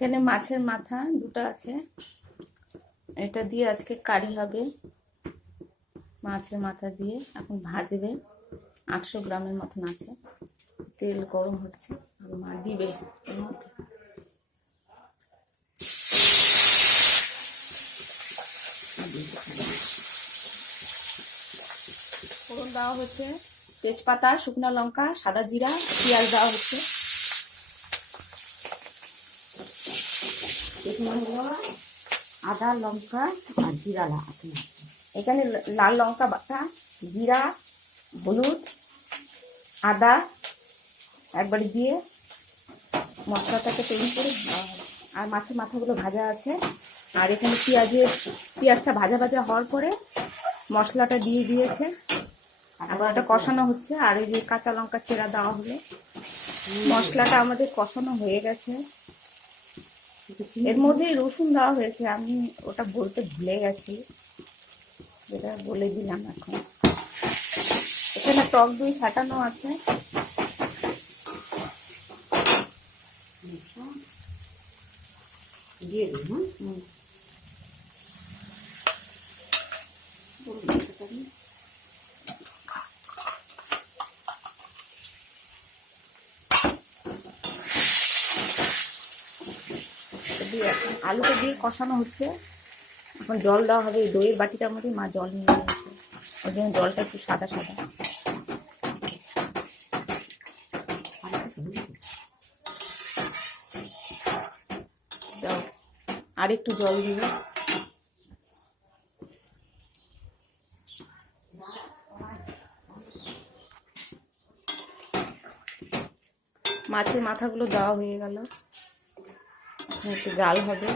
এখানে মাছের মাথা দুটো আছে। এটা দিয়ে আজকে কারি হবে। মাছের মাথা দিয়ে এখন ভাজবে। আটশো গ্রামের মতন আছে। তেল গরম হচ্ছে। মা দিবে এর মধ্যে। দেওয়া হচ্ছে। তেজপাতা, শুকনো লঙ্কা, সাদা জিরা, পেঁয়াজ দেওয়া হচ্ছে। এখানে আদা, লঙ্কা আর জিরা লাগাতে এখানে লাল লঙ্কা বাটা, জিরা, হলুদ, আদা একবার দিয়ে মশলাটাকে তৈরি করে আর মাছের মাথাগুলো ভাজা আছে। আর এখানে পেঁয়াজের পেঁয়াজটা ভাজা ভাজা হওয়ার পরে মশলাটা দিয়ে দিয়েছে। আবার ওটা কষানো হচ্ছে। আর এই যে কাঁচা লঙ্কা চেরা দেওয়া হলো। মশলাটা আমাদের কষানো হয়ে গেছে। এর মধ্যে রসুন দেওয়া হয়েছে। আমি ওটা বলতে ভুলে গেছি। যেটা বলে দিলাম এখন। এখানে টক দই ফাটানো আছে। দিয়ে দিই হ্যাঁ? হুম। দিয়ে এখন আলুটা দিয়ে কষানো হচ্ছে। এখন জল দেওয়া হবে, এই দইয়ের বাটিটার মধ্যে মা জল নিয়ে নিয়েছে। ওই জন্য জলটা একটু সাদা সাদা। আর একটু জল দিবে। মাছের মাথাগুলো দেওয়া হয়ে গেল। একটু জাল হবে।